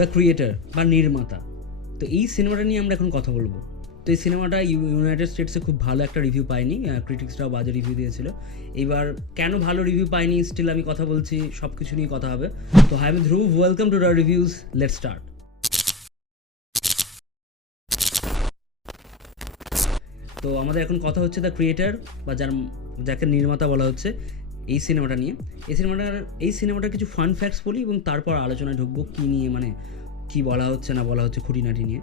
The creator বা নির্মাতা। তো এই সিনেমাটা নিয়ে আমরা এখন কথা বলবো। তো এই সিনেমাটা ইউনাইটেড স্টেটসে খুব ভালো একটা রিভিউ পায়নি, ক্রিটিক্সরাও বাজে রিভিউ দিয়েছিল। এবার কেন ভালো রিভিউ পায়নি স্টিল আমি কথা বলছি, সব কিছু নিয়ে কথা হবে। তো হাই আমি Dhruv, welcome to the reviews, let's start. তো আমাদের এখন কথা হচ্ছে দ্য ক্রিয়েটার বা যাকে নির্মাতা বলা হচ্ছে এই সিনেমাটা নিয়ে। এই সিনেমাটার কিছু ফান ফ্যাক্টস বলি এবং তারপর আলোচনায় ঢুকবো কী নিয়ে, মানে কী বলা হচ্ছে না বলা হচ্ছে খুঁটিনাটি নিয়ে।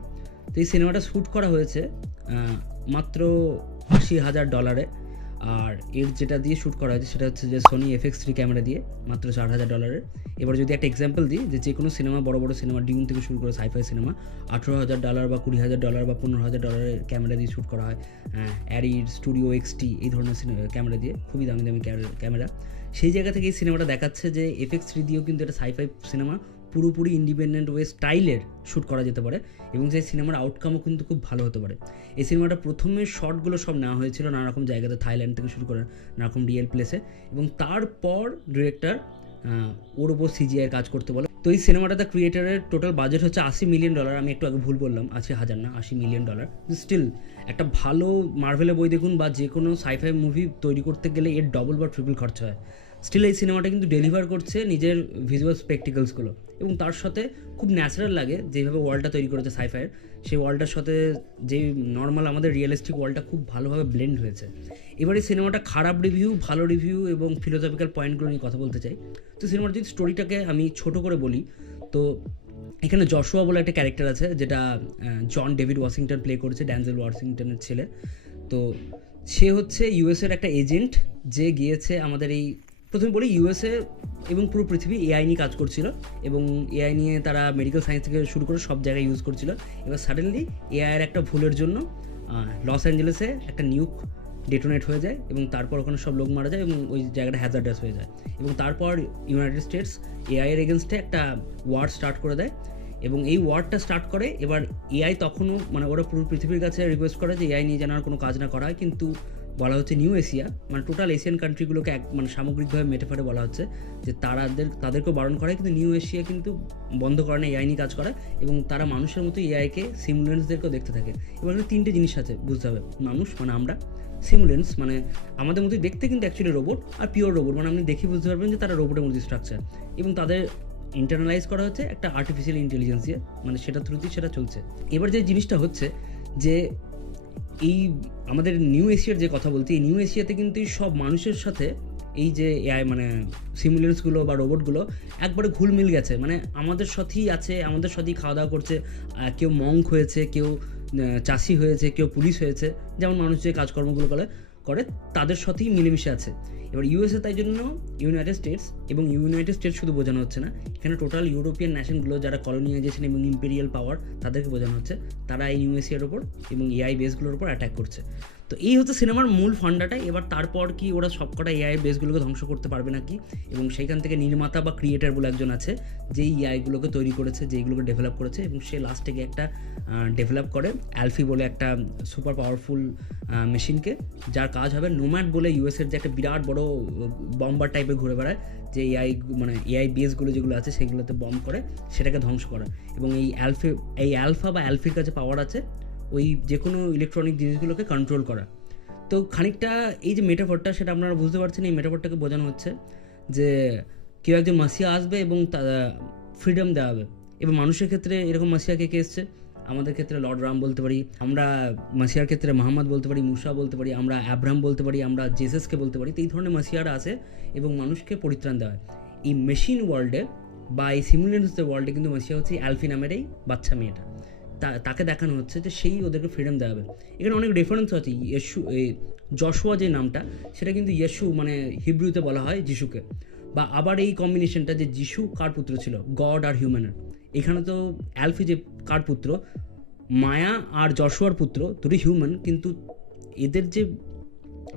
তো এই সিনেমাটা শ্যুট করা হয়েছে মাত্র $80,000, আর এর যেটা দিয়ে শ্যুট করা হয়েছে সেটা হচ্ছে যে সোনি FX3 ক্যামেরা দিয়ে মাত্র $4,000। এবার যদি একটা এক্সাম্পল দিই, যে কোনো সিনেমা, বড় বড় সিনেমা ডিউন থেকে শুরু করে সাইফাই সিনেমা $18,000 বা $20,000 বা $15,000 ক্যামেরা দিয়ে শ্যুট করা হয়। অ্যারিড, স্টুডিও XT এই ধরনের ক্যামেরা দিয়ে, খুবই দামি দামি ক্যামেরা। সেই জায়গা থেকে এই সিনেমাটা দেখাচ্ছে যে FX3 দিয়েও কিন্তু একটা সাইফাই সিনেমা পুরোপুরি ইন্ডিপেন্ডেন্ট ওয়ে স্টাইলের শ্যুট করা যেতে পারে এবং সেই সিনেমার আউটকামও কিন্তু খুব ভালো হতে পারে। এই সিনেমাটা প্রথমে শর্টগুলো সব নেওয়া হয়েছিল নানা রকম জায়গাতে, থাইল্যান্ড থেকে শুরু করে নানা রকম রিয়েল প্লেসে, এবং তারপর ডিরেক্টর ওর ওপর CGI কাজ করতে বলে। তো এই সিনেমাটাতে ক্রিয়েটারের টোটাল বাজেট হচ্ছে $80 মিলিয়ন। আমি একটু আগে ভুল বললাম, 80,000 না, $80 মিলিয়ন। স্টিল একটা ভালো মার্ভেলের বই দেখুন বা যে কোনো সাইফাই মুভি তৈরি করতে গেলে এর ডবল বা ট্রিপল খরচা হয়। স্টিল এই সিনেমাটা কিন্তু ডেলিভার করছে নিজের ভিজুয়াল স্পেকটিকলসগুলো, এবং তার সাথে খুব ন্যাচারাল লাগে যেভাবে ওয়ার্ল্ডটা তৈরি করেছে সাইফাইয়ের, সেই ওয়ার্ল্ডটার সাথে যে নর্মাল আমাদের রিয়েলিস্টিক ওয়ার্ল্ডটা খুব ভালোভাবে ব্লেন্ড হয়েছে। এবার এই সিনেমাটা খারাপ রিভিউ, ভালো রিভিউ এবং ফিলোসফিক্যাল পয়েন্টগুলো নিয়ে কথা বলতে চাই। তো সিনেমার যদি স্টোরিটাকে আমি ছোট করে বলি, তো এখানে জশুয়া বলে একটা ক্যারেক্টার আছে যেটা জন ডেভিড ওয়াশিংটন প্লে করেছে, ড্যানজেল ওয়াশিংটনের ছেলে। তো সে হচ্ছে ইউএসএর একটা এজেন্ট যে গিয়েছে আমাদের এই, প্রথমে বলি, ইউএসএ এবং পুরো পৃথিবী AI নিয়ে কাজ করছিল, এবং AI নিয়ে তারা মেডিকেল সায়েন্স থেকে শুরু করে সব জায়গায় ইউজ করছিল। এবার সাডেনলি AIয়ের একটা ভুলের জন্য লস অ্যাঞ্জেলেসে একটা নিউক ডেটোনেট হয়ে যায়, এবং তারপর ওখানে সব লোক মারা যায় এবং ওই জায়গাটা হ্যাজার্ডাস হয়ে যায়। এবং তারপর ইউনাইটেড স্টেটস AIয়ের এগেনস্টে একটা ওয়ার স্টার্ট করে দেয়, এবং এই ওয়ারটা স্টার্ট করে। এবার AI তখনও, মানে ওরা পুরো পৃথিবীর কাছে রিকোয়েস্ট করে যে AI নিয়ে যেন আর কোনো কাজ না করা হয়, কিন্তু বলা হচ্ছে নিউ এশিয়া, মানে টোটাল এশিয়ান কান্ট্রিগুলোকে মানে সামগ্রিকভাবে মেটাফারে বলা হচ্ছে যে তাদেরকেও বারণ করা হয়, কিন্তু নিউ এশিয়া কিন্তু বন্ধ করে না AI নিয়ে কাজ করা, এবং তারা মানুষের মতো AIকে সিমুলেন্সদেরকেও দেখতে থাকে। এবার তিনটে জিনিস আছে বুঝতে হবে, মানুষ মানে আমরা, সিমুলেন্স মানে আমাদের মধ্যে দেখতে কিন্তু অ্যাকচুয়ালি রোবট, আর পিওর রোবট মানে আপনি দেখে বুঝতে পারবেন যে তারা রোবটের মধ্যে স্ট্রাকচার, এবং তাদের ইন্টারনালাইজ করা হচ্ছে একটা আর্টিফিশিয়াল ইন্টেলিজেন্স দিয়ে, মানে সেটা থ্রুতেই সেটা চলছে। এবার যে জিনিসটা হচ্ছে যে এই আমাদের নিউ এশিয়ার যে কথা বলছি, এই নিউ এশিয়াতে কিন্তু এই সব মানুষের সাথে এই যে AI মানে সিমুলেন্সগুলো বা রোবটগুলো একবারে ঘুলমিল গেছে, মানে আমাদের সাথেই আছে, আমাদের সাথেই খাওয়া দাওয়া করছে। কেউ মঙ্ক হয়েছে, কেউ চাষি হয়েছে, কেউ পুলিশ হয়েছে, যেমন মানুষ যে কাজকর্মগুলো করে তাদের সাথেই মিলেমিশে আছে। এবার USA তাই জন্য ইউনাইটেড স্টেটস, এবং ইউনাইটেড স্টেটস শুধু বোঝানো হচ্ছে না, এখানে টোটাল ইউরোপিয়ান ন্যাশনগুলো যারা কলোনিয়াইজেশন এবং ইম্পেরিয়াল পাওয়ার তাদেরকে বোঝানো হচ্ছে, তারা এই নিউ এশিয়ার ওপর এবং AI বেসগুলোর উপর অ্যাটাক করছে। তো এই হচ্ছে সিনেমার মূল ফান্ডাটাই। এবার তারপর কি ওরা সবকটা AI বেসগুলোকে ধ্বংস করতে পারবে নাকি, এবং সেইখান থেকে নির্মাতা বা ক্রিয়েটার বলে একজন আছে যেই AIগুলোকে তৈরি করেছে, যেইগুলোকে ডেভেলপ করেছে, এবং সে লাস্ট থেকে একটা ডেভেলপ করে অ্যালফি বলে একটা সুপার পাওয়ারফুল মেশিনকে, যার কাজ হবে নোম্যাড বলে ইউএসের যে একটা বিরাট বড় বম্বার টাইপের ঘুরে বেড়ায়, যে AI বেসগুলো যেগুলো আছে সেগুলোতে বম্ব করে সেটাকে ধ্বংস করা। এবং এই আলফা বা অ্যালফির কাছে পাওয়ার আছে ওই যে কোনো ইলেকট্রনিক জিনিসগুলোকে কন্ট্রোল করা। তো খানিকটা এই যে মেটাফরটা, সেটা আপনারা বুঝতে পারছেন, এই মেটাফরটাকে বোঝানো হচ্ছে যে কেউ একজন মাসিয়া আসবে এবং ফ্রিডম দেওয়া হবে। এবার মানুষের ক্ষেত্রে এরকম মাসিয়াকে কে এসছে, আমাদের ক্ষেত্রে লর্ড রাম বলতে পারি, আমরা মাসিয়ার ক্ষেত্রে মোহাম্মদ বলতে পারি, মুসা বলতে পারি, আমরা অ্যাব্রাহাম বলতে পারি, আমরা জেসাসকে বলতে পারি। তো এই ধরনের মাসিয়ারা আছে এবং মানুষকে পরিত্রাণ দেওয়া হয়। এই মেশিন ওয়ার্ল্ডে বা এই সিমুলেন্সদের ওয়ার্ল্ডে কিন্তু মাসিয়া হচ্ছে অ্যালফি নামের এই বাচ্চা মেয়েটা, তাকে দেখানো হচ্ছে যে সেই ওদেরকে ফ্রিডম দেওয়া হবে। এখানে অনেক রেফারেন্স আছে, জশুয়া যে নামটা সেটা কিন্তু ইয়েশু মানে হিব্রুতে বলা হয় যিশুকে, বা আবার এই কম্বিনেশনটা যে যিশু কার পুত্র ছিল, গড আর হিউম্যানের। এখানে তো অ্যালফি যে কার পুত্র, মায়া আর জশুয়ার পুত্র, দুটি হিউম্যান, কিন্তু এদের যে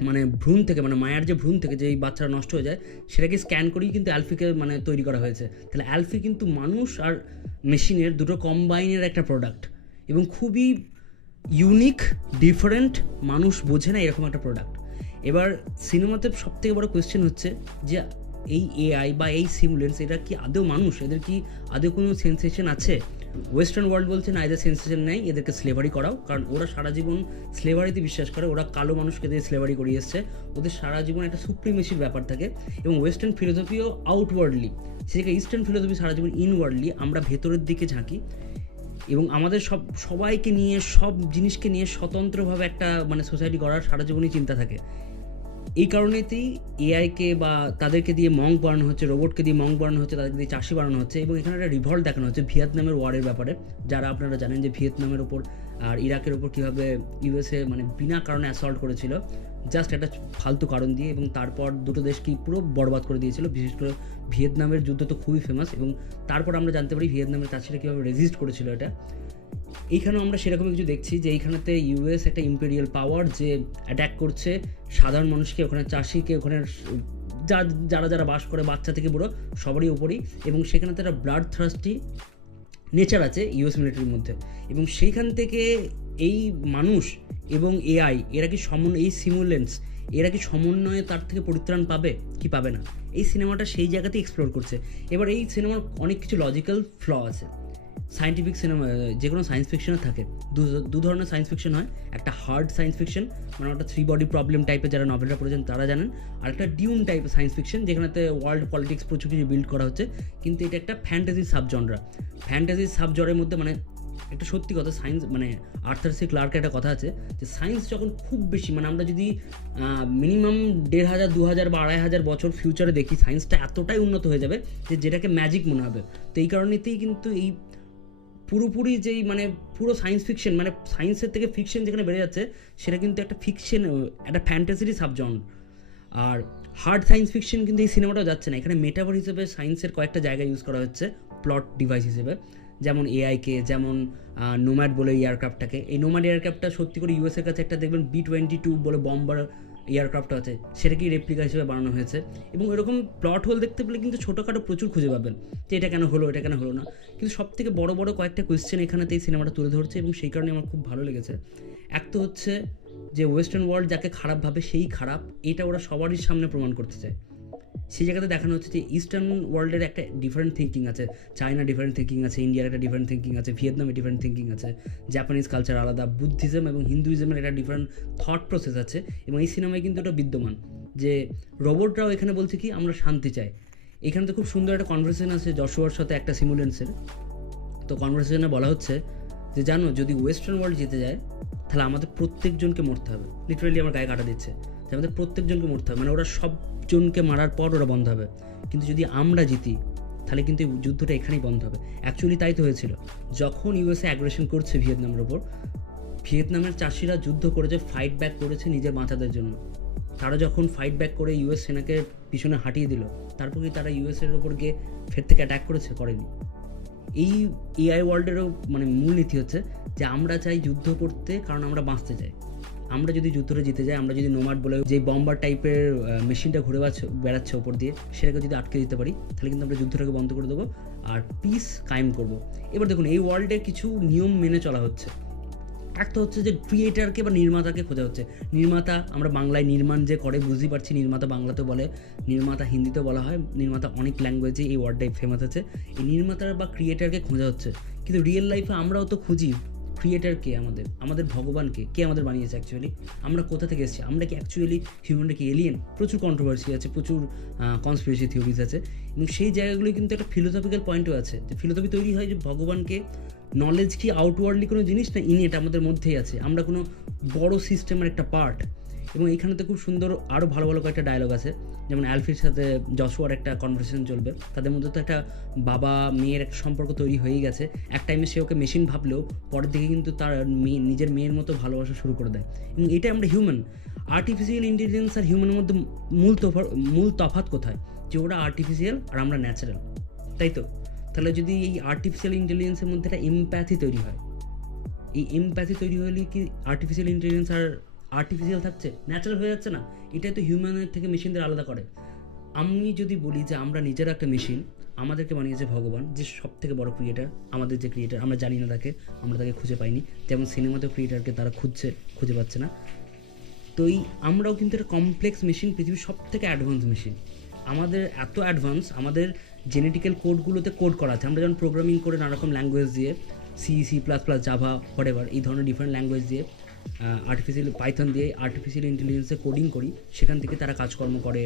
মানে ভ্রূণ থেকে, মানে মায়ার যে ভ্রূণ থেকে যে এই বাচ্চারা নষ্ট হয়ে যায় সেটাকে স্ক্যান করেই কিন্তু অ্যালফিকে মানে তৈরি করা হয়েছে। তাহলে অ্যালফি কিন্তু মানুষ আর মেশিনের দুটো কম্বাইনের একটা প্রোডাক্ট, এবং খুবই ইউনিক, ডিফারেন্ট, মানুষ বোঝে না এরকম একটা প্রোডাক্ট। এবার সিনেমাতে সবথেকে বড় কোয়েশ্চেন হচ্ছে যে এই এআই বা এই সিমুলেন্স এরা কি আদৌ মানুষ? এদের কি আদৌ কোনো সেন্সেশন আছে? ওয়েস্টার্ন ওয়ার্ল্ড বলছে না, এদের সেন্সেশন নেই, এদেরকে স্লেভারি করাও, কারণ ওরা সারা জীবন স্লেভারিতে বিশ্বাস করে, ওরা কালো মানুষকে দিয়ে স্লেভারি করিয়ে এসছে, ওদের সারা জীবন একটা সুপ্রিমেসির ব্যাপার থাকে। এবং ওয়েস্টার্ন ফিলোসফিও আউটওয়ার্ডলি, সেদিকে ইস্টার্ন ফিলোসফি সারা জীবন ইনওয়ার্ডলি, আমরা ভেতরের দিকে ঝাঁকি এবং আমাদের সবাইকে নিয়ে, সব জিনিসকে নিয়ে স্বতন্ত্রভাবে একটা মানে সোসাইটি গড়ার সারা জীবনই চিন্তা থাকে। এই কারণেতেই এআইকে বা তাদেরকে দিয়ে মঙ্ক বানানো হচ্ছে, রোবটকে দিয়ে মঙ্ক বানানো হচ্ছে, তাদেরকে দিয়ে চাষি বানানো হচ্ছে। এবং এখানে একটা রিভল্ট দেখানো হচ্ছে ভিয়েতনামের ওয়ারের ব্যাপারে। যারা আপনারা জানেন যে ভিয়েতনামের ওপর আর ইরাকের ওপর কীভাবে ইউএসএ মানে বিনা কারণে অ্যাসল্ট করেছিল, জাস্ট একটা ফালতু কারণ দিয়ে, এবং তারপর দুটো দেশকে পুরো বরবাদ করে দিয়েছিল। বিশেষ করে ভিয়েতনামের যুদ্ধ তো খুবই ফেমাস, এবং তারপর আমরা জানতে পারি ভিয়েতনামের চাষিরা কীভাবে রেজিস্ট করেছিল এটা। এইখানেও আমরা সেরকমই কিছু দেখছি যে এইখানেতে ইউএস একটা ইম্পেরিয়াল পাওয়ার যে অ্যাট্যাক করছে সাধারণ মানুষকে, ওখানে চাষিকে, ওখানে যারা যারা বাস করে বাচ্চা থেকে বুড়ো সবারই ওপরই। এবং সেখানে তো একটা ব্লাড থার্স্টি নেচার আছে ইউএস মিলিটারির মধ্যে। এবং সেইখান থেকে এই মানুষ এবং এআই এরা কি এই সিমুলেন্স এরা কি সমন্বয়ে তার থেকে পরিত্রাণ পাবে কি পাবে না, এই সিনেমাটা সেই জায়গাতেই এক্সপ্লোর করছে। এবার এই সিনেমার অনেক কিছু লজিক্যাল ফ্ল আছে। সায়েন্টিফিক সিনেমা, যে কোনো সায়েন্স ফিকশনে থাকে দু ধরনের সায়েন্স ফিকশন হয়। একটা হার্ড সায়েন্স ফিকশন, মানে ওটা 3 বডি প্রবলেম টাইপের, যারা নভেলটা পড়েছেন তারা জানেন। আর একটা ডিউন টাইপের সায়েন্স ফিকশন, যেখানেতে ওয়ার্ল্ড পলিটিক্স প্রচুর কিছু বিল্ড করা হচ্ছে, কিন্তু এটা একটা ফ্যান্টাসি সাবজনরা। ফ্যান্টাসি সাবজনের মধ্যে মানে একটা সত্যি কথা, সায়েন্স মানে আর্থার সি ক্লার্কের একটা কথা আছে যে সায়েন্স যখন খুব বেশি, মানে আমরা যদি মিনিমাম 1500, 2000 বা 2500 বছর ফিউচারে দেখি, সায়েন্সটা এতটাই উন্নত হয়ে যাবে যে যেটাকে ম্যাজিক মনে হবে। তো এই কারণেতেই কিন্তু এই পুরোপুরি যেই মানে পুরো সায়েন্স ফিকশন, মানে সায়েন্সের থেকে ফিকশন যেখানে বেড়ে যাচ্ছে, সেটা কিন্তু একটা ফিকশন, একটা ফ্যান্টাসিরই সাবজন। আর হার্ড সায়েন্স ফিকশন কিন্তু এই সিনেমাটাও যাচ্ছে না। এখানে মেটাফর হিসেবে সায়েন্সের কয়েকটা জায়গায় ইউজ করা হচ্ছে, প্লট ডিভাইস হিসেবে, যেমন এআইকে, যেমন নোম্যাড বলে এয়ারক্রাফটটাকে। এই নোম্যাড এয়ারক্রাফটটা সত্যি করে ইউএসের কাছে একটা দেখবেন B-22 বলে বম্বার এয়ারক্রাফট আছে, সেটাকেই রেপ্লিকা হিসেবে বানানো হয়েছে। এবং এরকম প্লট হোল দেখতে পেলে কিন্তু ছোটোখাটো প্রচুর খুঁজে পাবেন যে এটা কেন হলো, এটা কেন হলো না। কিন্তু সব থেকে বড় বড় কয়েকটা কোয়েশ্চেন এখানেতে এই সিনেমাটা তুলে ধরছে, এবং সেই কারণে আমার খুব ভালো লেগেছে। এক তো হচ্ছে যে ওয়েস্টার্ন ওয়ার্ল্ড যাকে খারাপ ভাবে সেই খারাপ, এটা ওরা সবারই সামনে প্রমাণ করতে চায়। সেই জায়গাতে দেখানো হচ্ছে যে ইস্টার্ন ওয়ার্ল্ডের একটা ডিফারেন্ট থিঙ্কিং আছে, চায়না ডিফারেন্ট থিঙ্কিং আছে, ইন্ডিয়ার একটা ডিফারেন্ট থিঙ্কিং আছে, ভিয়েতনামে ডিফারেন্ট থিঙ্কিং আছে, জাপানিজ কালচার আলাদা, বুদ্ধিজম এবং হিন্দুইজমের একটা ডিফারেন্ট থট প্রসেস আছে। এবং এই সিনেমায় কিন্তু এটা বিদ্যমান যে রোবটরাও এখানে বলছে কি আমরা শান্তি চাই। এখানে তো খুব সুন্দর একটা কনভারসেশন আছে জশুয়ার সাথে একটা সিমুলেন্সের। তো কনভারসেশনে বলা হচ্ছে যে জানো, যদি ওয়েস্টার্ন ওয়ার্ল্ড জিতে যায় তাহলে আমাদের প্রত্যেকজনকে মরতে হবে। লিটারেলি আমার গায়ে কাটা দিচ্ছে যে আমাদের প্রত্যেকজনকে মরতে হবে, মানে ওরা সবজনকে মারার পর ওরা বন্ধ হবে। কিন্তু যদি আমরা জিতি তাহলে কিন্তু এই যুদ্ধটা এখানেই বন্ধ হবে। অ্যাকচুয়ালি তাই তো হয়েছিল, যখন ইউএসএ অ্যাগ্রেশন করছে ভিয়েতনামের ওপর, ভিয়েতনামের চাষিরা যুদ্ধ করেছে, ফাইট ব্যাক করেছে নিজের বাঁচাদের জন্য। তারা যখন ফাইট ব্যাক করে ইউএস সেনাকে পিছনে হাঁটিয়ে দিল, তারপর কি তারা ইউএসএর ওপর গিয়ে ফের থেকে অ্যাটাক করেছে? করেনি। এই এআই ওয়ার্ল্ডেরও মানে মূল নীতি হচ্ছে যে আমরা চাই যুদ্ধ করতে, কারণ আমরা বাঁচতে চাই। আমরা যদি যুদ্ধটা জিতে যাই, আমরা যদি নোমাড বলে যে বম্বার টাইপের মেশিনটা ঘুরে বেড়াচ্ছে ওপর দিয়ে, সেটাকে যদি আটকে দিতে পারি, তাহলে কিন্তু আমরা যুদ্ধটাকে বন্ধ করে দেবো আর পিস কায়েম করবো। এবার দেখুন, এই ওয়ার্ল্ডে কিছু নিয়ম মেনে চলা হচ্ছে। একটা হচ্ছে যে ক্রিয়েটারকে বা নির্মাতাকে খোঁজা হচ্ছে। নির্মাতা, আমরা বাংলায় নির্মাণ যে করে বুঝতেই পারছি, নির্মাতা বাংলাতেও বলে, নির্মাতা হিন্দিতেও বলা হয়, নির্মাতা অনেক ল্যাঙ্গুয়েজে এই ওয়ার্ডটাই ফেমাস আছে। এই নির্মাতার বা ক্রিয়েটারকে খোঁজা হচ্ছে। কিন্তু রিয়েল লাইফে আমরাও তো খুঁজি ক্রিয়েটারকে, আমাদের ভগবানকে, কে আমাদের বানিয়েছে অ্যাকচুয়ালি, আমরা কোথা থেকে এসেছি, আমরা কি অ্যাকচুয়ালি হিউম্যানটা কি এলিয়েন? প্রচুর কন্ট্রোভার্সি আছে, প্রচুর কনস্পিরেসি থিওরিজ আছে। এবং সেই জায়গাগুলি কিন্তু একটা ফিলোসফিক্যাল পয়েন্টও আছে, যে ফিলোসফি তৈরি হয় যে ভগবানকে, নলেজ কি আউটওয়ার্ডলি কোনো জিনিস না, ইনেট আমাদের মধ্যেই আছে, আমরা কোনো বড় সিস্টেমের একটা পার্ট। এবং এইখানে তো খুব সুন্দর আরও ভালো ভালো কয়েকটা ডায়লগ আছে, যেমন অ্যালফির সাথে জশুয়ার একটা কনভারসেশন চলবে, তাদের মধ্যে তো একটা বাবা মেয়ের একটা সম্পর্ক তৈরি হয়েই গেছে। এক টাইমে সে ওকে মেশিন ভাবলেও পরের দিকে কিন্তু তার নিজের মেয়ের মতো ভালোবাসা শুরু করে দেয়। এবং এটাই আমরা হিউম্যান। আর্টিফিশিয়াল ইন্টেলিজেন্স আর হিউম্যানের মধ্যে মূল তফাৎ কোথায়? যে ওরা আর্টিফিশিয়াল আর আমরা ন্যাচারাল, তাই তো? তাহলে যদি এই আর্টিফিশিয়াল ইন্টেলিজেন্সের মধ্যে একটা এমপ্যাথি তৈরি হয়, এই এমপ্যাথি তৈরি হলে কি আর্টিফিশিয়াল ইন্টেলিজেন্স আর আর্টিফিশিয়াল থাকছে, ন্যাচারাল হয়ে যাচ্ছে না? এটাই তো হিউম্যানের থেকে মেশিনদের আলাদা করে। আমি যদি বলি যে আমরা নিজেরা একটা মেশিন, আমাদেরকে বানিয়েছে ভগবান, যে সব থেকে বড় ক্রিয়েটার, আমাদের যে ক্রিয়েটার আমরা জানি না তাকে, আমরা তাকে খুঁজে পাইনি। যেমন সিনেমাতেও ক্রিয়েটারকে তারা খুঁজে পাচ্ছে না। তো এই আমরাও কিন্তু একটা কমপ্লেক্স মেশিন, পৃথিবীর সব থেকে অ্যাডভান্স মেশিন। আমাদের এত অ্যাডভান্স, আমাদের জেনেটিক্যাল কোডগুলোতে কোড করা আছে। আমরা যখন প্রোগ্রামিং করে নানা রকম ল্যাঙ্গুয়েজ দিয়ে, C++, জাভা, হোয়াটএভার, এই ধরনের ডিফারেন্ট ল্যাঙ্গুয়েজ দিয়ে, আর্টিফিশিয়াল পাইথন দিয়ে আর্টিফিশিয়াল ইন্টেলিজেন্সে কোডিং করি, সেখান থেকে তারা কাজকর্ম করে,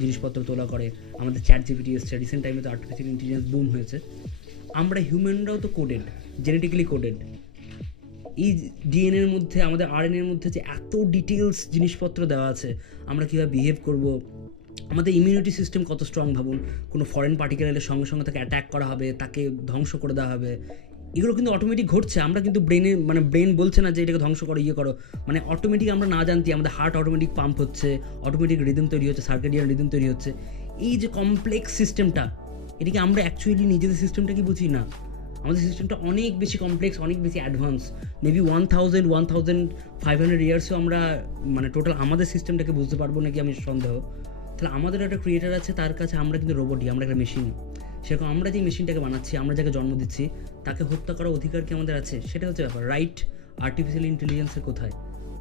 জিনিসপত্র তোলা করে। আমাদের ChatGPT এসছে, রিসেন্ট টাইমে তো আর্টিফিশিয়াল ইন্টেলিজেন্স বুম হয়েছে। আমরা হিউম্যানরাও তো কোডেড, জেনেটিক্যালি কোডেড। এই ডিএনএর মধ্যে, আমাদের আরএনএর মধ্যে যে এত ডিটেলস জিনিসপত্র দেওয়া আছে, আমরা কীভাবে বিহেভ করব, আমাদের ইমিউনিটি সিস্টেম কত স্ট্রং ভাবুন। কোনো ফরেন পার্টিকেল এলে সঙ্গে সঙ্গে তাকে অ্যাট্যাক করা হবে, তাকে ধ্বংস করে দেওয়া হবে। এগুলো কিন্তু অটোমেটিক ঘটছে। আমরা কিন্তু ব্রেন বলছে না যে এটাকে ধ্বংস করো, ইয়ে করো, মানে অটোমেটিক আমরা না জানতে আমাদের হার্ট অটোমেটিক পাম্প হচ্ছে, অটোমেটিক রিদম তৈরি হচ্ছে, সার্কেডিয়ান রিদম তৈরি হচ্ছে। এই যে কমপ্লেক্স সিস্টেমটা, এটাকে আমরা অ্যাকচুয়ালি নিজেদের সিস্টেমটা কি বুঝি না। আমাদের সিস্টেমটা অনেক বেশি কমপ্লেক্স, অনেক বেশি অ্যাডভান্স। মেবি 1500 ইয়ার্সও আমরা মানে টোটাল আমাদের সিস্টেমটাকে বুঝতে পারবো নাকি আমি সন্দেহ। তাহলে আমাদের একটা ক্রিয়েটার আছে, তার কাছে আমরা কিন্তু রোবটই, আমরা একটা মেশিন। সেরকম আমরা যে মেশিনটাকে বানাচ্ছি, আমরা যাকে জন্ম দিচ্ছি, তাকে হত্যা করার অধিকার কি আমাদের আছে? সেটা হচ্ছে ব্যাপার। রাইট আর্টিফিশিয়াল ইন্টেলিজেন্সের কোথায়?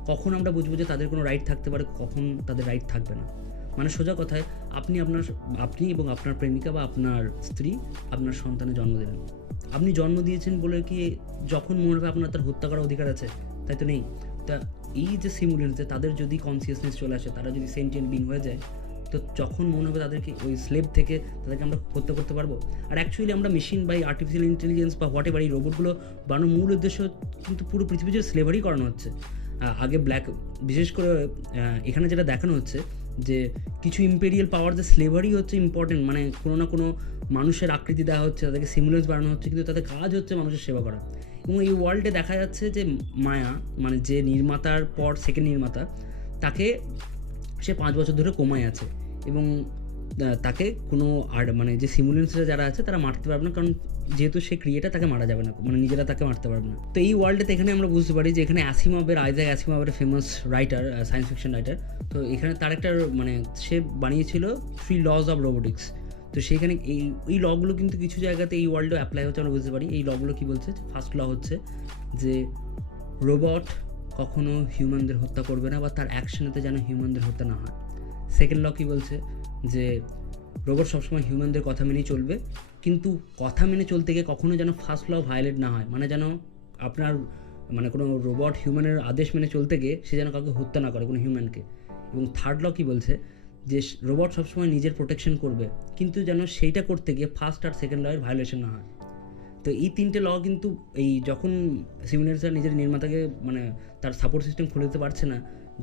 কখন আমরা বুঝবো যে তাদের কোনো রাইট থাকতে পারে, কখন তাদের রাইট থাকবে না? মানে সোজা কথায়, আপনি এবং আপনার প্রেমিকা বা আপনার স্ত্রী আপনার সন্তানের জন্ম দিলেন। আপনি জন্ম দিয়েছেন বলে কি যখন মনে হবে আপনার তার হত্যা করার অধিকার আছে? তাই তো নেই। তা এই যে সিমুলেন্টসে তাদের যদি কনসিয়াসনেস চলে আসে, তারা যদি সেন্টিয়েন্ট বিং হয়ে যায়, তো যখন মনে হবে তাদেরকে ওই স্লেভ থেকে তাদেরকে আমরা হত্যা করতে পারবো। আর অ্যাকচুয়ালি আমরা মেশিন বা আর্টিফিশিয়াল ইন্টেলিজেন্স বা হোয়াটএভার, এই রোবটগুলো বানানোর মূল উদ্দেশ্য কিন্তু পুরো পৃথিবীতে স্লেভারি করানো হচ্ছে। আগে বিশেষ করে এখানে যেটা দেখানো হচ্ছে যে কিছু ইম্পেরিয়াল পাওয়ার যে স্লেভারি হচ্ছে ইম্পর্টেন্ট, মানে কোনো না কোনো মানুষের আকৃতি দেওয়া হচ্ছে, তাদেরকে সিমুলেন্স বানানো হচ্ছে, কিন্তু তাদের কাজ হচ্ছে মানুষের সেবা করা। এবং এই ওয়ার্ল্ডে দেখা যাচ্ছে যে মায়া, মানে যে নির্মাতার পর সেকেন্ড নির্মাতা, তাকে সে 5 বছর ধরে কোমায় আছে এবং তাকে কোনো মানে যে সিমুলেন্সরা যারা আছে তারা মারতে পারবে না, কারণ যেহেতু সে ক্রিয়েটার, তাকে মারা যাবে না, মানে নিজেরা তাকে মারতে পারবে না। তো এই ওয়ার্ল্ডেতে এখানে আমরা বুঝতে পারি যে এখানে আইজ্যাক অ্যাসিমভের famous writer, science fiction writer, তো এখানে তার একটা মানে সে বানিয়েছিল 3 laws অফ রোবোটিক্স। তো সেইখানে এই লগুলো কিন্তু কিছু জায়গাতে এই ওয়ার্ল্ডেও অ্যাপ্লাই হচ্ছে, আমরা বুঝতে পারি। এই লগুলো কী বলছে? ফার্স্ট ল হচ্ছে যে রোবট কখনো হিউম্যানদের হত্যা করবে না, বা তার অ্যাকশনেতে যেন হিউম্যানদের হত্যা না হয়। সেকেন্ড ল কী বলছে? যে রোবট সবসময় হিউম্যানদের কথা মেনেই চলবে, কিন্তু কথা মেনে চলতে গিয়ে কখনো যেন ফার্স্ট ল ভায়োলেট না হয়, মানে যেন আপনার মানে কোনো রোবট হিউম্যানের আদেশ মেনে চলতে গিয়ে সে যেন কাউকে হত্যা না করে, কোনো হিউম্যানকে। এবং থার্ড ল কী বলছে? যে রোবট সবসময় নিজের প্রোটেকশন করবে, কিন্তু যেন সেইটা করতে গিয়ে ফার্স্ট আর সেকেন্ড লয়ের ভায়োলেশন না হয়। তো এই 3টে ল কিন্তু এই যখন সিমুলেটর নিজের নির্মাতাকে মানে তার সাপোর্ট সিস্টেম খুলে দিতে পারছে না,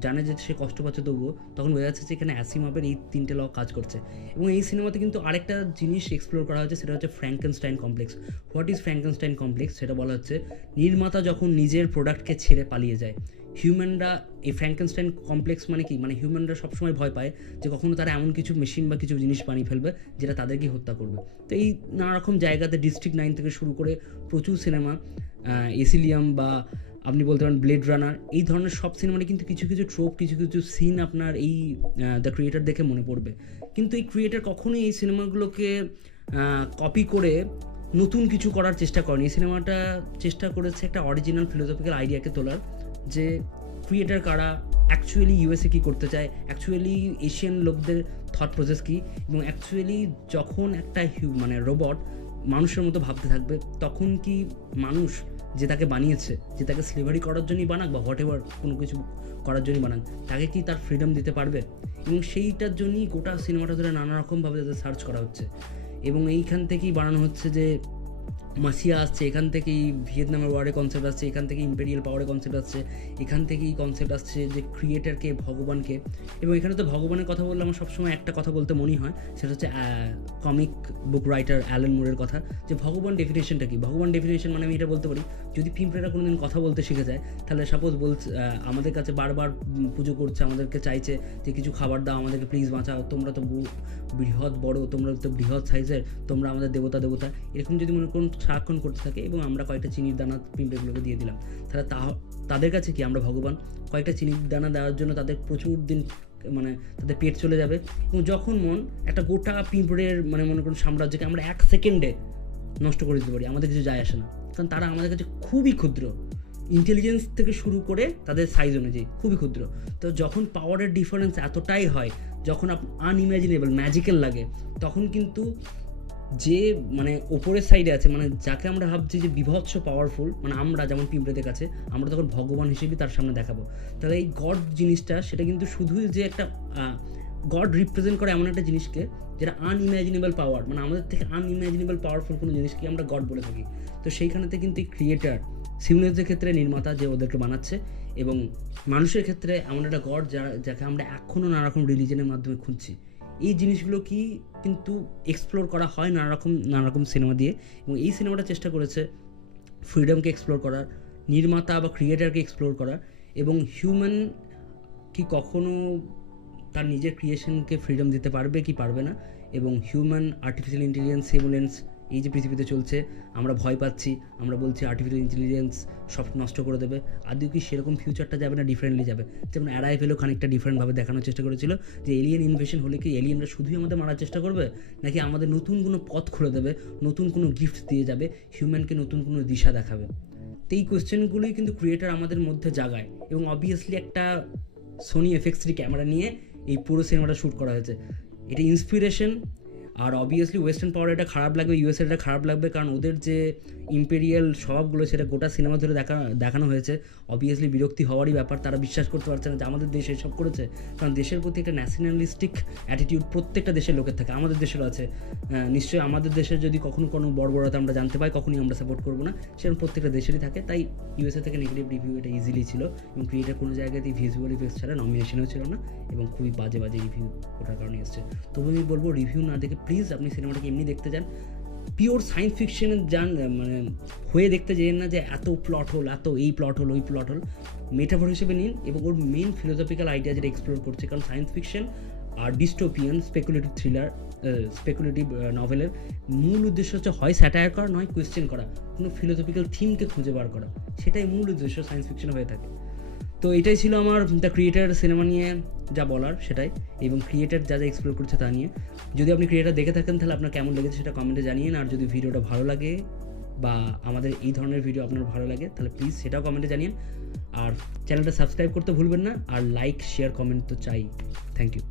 জানে যে সে কষ্ট পাচ্ছে, তবুও তখন বোঝা যাচ্ছে যে এখানে অ্যাসিমভের এই 3টে ল কাজ করছে। এবং এই সিনেমাতে কিন্তু আরেকটা জিনিস এক্সপ্লোর করা হচ্ছে, সেটা হচ্ছে Frankenstein complex. What is Frankenstein complex? সেটা বলা হচ্ছে নির্মাতা যখন নিজের প্রোডাক্টকে ছেড়ে পালিয়ে যায়। হিউম্যানরা এই ফ্র্যাঙ্কেনস্টাইন কমপ্লেক্স মানে কি? মানে হিউম্যানরা সবসময় ভয় পায় যে কখনো তারা এমন কিছু মেশিন বা কিছু জিনিস বানিয়ে ফেলবে যেটা তাদেরকে হত্যা করবে। তো এই নানা রকম জায়গাতে ডিস্ট্রিক্ট 9 থেকে শুরু করে প্রচুর সিনেমা, এসিলিয়াম বা আপনি বলতে পারেন ব্লেড রানার, এই ধরনের সব সিনেমাতে কিন্তু কিছু কিছু ট্রোপ, কিছু কিছু সিন আপনার এই দ্য ক্রিয়েটার দেখে মনে পড়বে। কিন্তু এই ক্রিয়েটার কখনোই এই সিনেমাগুলোকে কপি করে নতুন কিছু করার চেষ্টা করেনি। এই সিনেমাটা চেষ্টা করেছে একটা অরিজিনাল ফিলোসফিক্যাল আইডিয়াকে তোলার, যে ক্রিয়েটার কারা, অ্যাকচুয়ালি ইউএসএ কী করতে চায়, অ্যাকচুয়ালি এশিয়ান লোকদের থট প্রসেস কী, এবং অ্যাকচুয়ালি যখন একটা মানে রোবট মানুষের মতো ভাবতে থাকবে, তখন কি মানুষ যে তাকে বানিয়েছে, যে তাকে স্লেভারি করার জন্যই বানাক বা হোয়াটএভার কোনো কিছু করার জন্যই বানাক, তাকে কি তার ফ্রিডম দিতে পারবে? এবং সেইটার জন্যই গোটা সিনেমাটা ধরে নানা রকমভাবে তাদের সার্চ করা হচ্ছে। এবং এইখান থেকেই বানানো হচ্ছে যে মাসিয়া আসছে, এখান থেকেই ভিয়েতনামের ওয়ারের কনসেপ্ট আসছে, এখান থেকে ইম্পেরিয়াল পাওয়ারের কনসেপ্ট আসছে, এখান থেকেই কনসেপ্ট আসছে যে ক্রিয়েটারকে, ভগবানকে। এবং এখানে তো ভগবানের কথা বললে আমার সবসময় একটা কথা বলতে মনেই হয়, সেটা হচ্ছে কমিক বুক রাইটার অ্যালান মুরের কথা, যে ভগবান ডেফিনেশনটা কী? ভগবান ডেফিনেশন মানে আমি এটা বলতে পারি, যদি পিঁপড়েরা কোনো দিন কথা বলতে শিখে যায়, তাহলে সাপোজ আমাদের কাছে বারবার পুজো করছে, আমাদেরকে চাইছে যে কিছু খাবার দাও, আমাদেরকে প্লিজ বাঁচাও, তোমরা তো বৃহৎ বড়, তোমরা তো বৃহৎ সাইজের, তোমরা আমাদের দেবতা, এরকম যদি মনে করুন সারাক্ষণ করতে থাকে, এবং আমরা কয়েকটা চিনির দানা পিঁপড়েগুলোকে দিয়ে দিলাম, তাহলে তাদের কাছে কি আমরা ভগবান? কয়েকটা চিনির দানা দেওয়ার জন্য তাদের প্রচুর দিন মানে তাদের পেট চলে যাবে, এবং যখন মন একটা গোটা পিঁপড়ের মানে মনে করুন সাম্রাজ্যকে আমরা 1 সেকেন্ডে নষ্ট করে দিতে পারি, আমাদের কিছু যায় আসে না, কারণ তারা আমাদের কাছে খুবই ক্ষুদ্র, ইন্টেলিজেন্স থেকে শুরু করে তাদের সাইজ অনুযায়ী খুবই ক্ষুদ্র। তো যখন পাওয়ারের ডিফারেন্স এতটাই হয়, যখন আনইম্যাজিনেবল ম্যাজিক্যাল লাগে, তখন কিন্তু যে মানে ওপরের সাইডে আছে, মানে যাকে আমরা ভাবছি যে বিভৎস পাওয়ারফুল, মানে আমরা যেমন পিঁপড়েদের কাছে, আমরা তখন ভগবান হিসেবেই তার সামনে দেখাবো। তাহলে এই গড জিনিসটা, সেটা কিন্তু শুধুই যে একটা গড রিপ্রেজেন্ট করে এমন একটা জিনিসকে যেটা আনইম্যাজিনেবল পাওয়ার, মানে আমাদের থেকে আনইম্যাজিনেবল পাওয়ারফুল কোনো জিনিসকে আমরা গড বলে থাকি। তো সেইখানেতে কিন্তু এই ক্রিয়েটার, সিমুলেন্সের ক্ষেত্রে নির্মাতা যে ওদেরকে বানাচ্ছে, এবং মানুষের ক্ষেত্রে এমন একটা গড যাকে আমরা এখনও নানারকম রিলিজনের মাধ্যমে খুঁজছি। এই জিনিসগুলো কি কিন্তু এক্সপ্লোর করা হয় নানা রকম সিনেমা দিয়ে, এবং এই সিনেমাটা চেষ্টা করেছে ফ্রিডমকে এক্সপ্লোর করার, নির্মাতা বা ক্রিয়েটারকে এক্সপ্লোর করার, এবং হিউম্যান কি কখনো তার নিজের ক্রিয়েশনকে ফ্রিডম দিতে পারবে কি পারবে না, এবং হিউম্যান আর্টিফিশিয়াল ইন্টেলিজেন্স সিমুলেন্স এই যে পৃথিবীতে চলছে, আমরা ভয় পাচ্ছি, আমরা বলছি আর্টিফিশিয়াল ইন্টেলিজেন্স সব নষ্ট করে দেবে, আদৌ কি সেরকম ফিউচারটা যাবে না ডিফারেন্টলি যাবে? যেমন অ্যারাইভেলও খানিকটা ডিফারেন্টভাবে দেখানোর চেষ্টা করেছিল যে এলিয়েন ইনভেশন হলে কি এলিয়েনরা শুধুই আমাদের মারার চেষ্টা করবে, নাকি আমাদের নতুন কোনো পথ খুলে দেবে, নতুন কোনো গিফট দিয়ে যাবে, হিউম্যানকে নতুন কোনো দিশা দেখাবে। তো এই কোয়েশ্চেনগুলোই কিন্তু ক্রিয়েটার আমাদের মধ্যে জাগায়, এবং অবভিয়াসলি একটা সোনি এফএক্স3 ক্যামেরা নিয়ে এই পুরো সিনেমাটা শ্যুট করা হয়েছে। এটা ইন্সপিরেশন, আর অবভিয়াসলি ওয়েস্টার্ন পাওয়ার এটা খারাপ লাগবে, ইউএসএর এটা খারাপ লাগবে, কারণ ওদের যে ইম্পেরিয়াল স্বভাবগুলো সেটা গোটা সিনেমা ধরে দেখানো হয়েছে। অবভিয়াসলি বিরক্তি হওয়ারই ব্যাপার, তারা বিশ্বাস করতে পারছে না যে আমাদের দেশ এসব করেছে, কারণ দেশের প্রতি একটা ন্যাশনালিস্টিক অ্যাটিটিউড প্রত্যেকটা দেশের লোকের থাকে, আমাদের দেশেরও আছে। নিশ্চয়ই আমাদের দেশের যদি কখনো কোনো বর্বরতা আমরা জানতে পাই, কখনই আমরা সাপোর্ট করবো না, সেরকম প্রত্যেকটা দেশেরই থাকে। তাই ইউএসএ থেকে নেগেটিভ রিভিউ এটা ইজিলি ছিল, এবং ক্রিয়েটার কোনো জায়গাতেই ভিজুয়াল ইফেক্টস ছাড়া নমিনেশনও ছিল না, এবং খুবই বাজে রিভিউ ওটার কারণে এসছে। তবু আমি বলবো রিভিউ না দেখে প্লিজ আপনি সিনেমাটাকে এমনি দেখতে যান, পিওর সায়েন্স ফিকশনের যান, মানে হয়ে দেখতে যেন না যে এত প্লট হল, এত এই প্লট হল, ওই প্লট হল, মেটাফর হিসেবে নিন, এবং ওর মেন ফিলোসফিক্যাল আইডিয়া যেটা এক্সপ্লোর করছে। কারণ সায়েন্স ফিকশন আর ডিস্টোপিয়ান স্পেকুলেটিভ থ্রিলার, স্পেকুলেটিভ নভেলের মূল উদ্দেশ্য হচ্ছে হয় স্যাটায়ার করা, নয় কোয়েশ্চেন করা, কোনো ফিলোসফিক্যাল থিমকে খুঁজে বার করা, সেটাই মূল উদ্দেশ্য সায়েন্স ফিকশন হয়ে থাকে। তো এটাই ছিল আমার দ্য ক্রিয়েটার সিনেমা নিয়ে যা বলার সেটাই, এবং ক্রিয়েটার যা যা এক্সপ্লোর করছে তা নিয়ে। যদি আপনি ক্রিয়েটার দেখে থাকেন তাহলে আপনার কেমন লেগেছে সেটা কমেন্টে জানিয়ে, আর যদি ভিডিওটা ভালো লাগে বা আমাদের এই ধরনের ভিডিও আপনার ভালো লাগে তাহলে প্লিজ সেটাও কমেন্টে জানিয়ে, আর চ্যানেলটা সাবস্ক্রাইব করতে ভুলবেন না, আর লাইক শেয়ার কমেন্ট তো চাই। Thank you.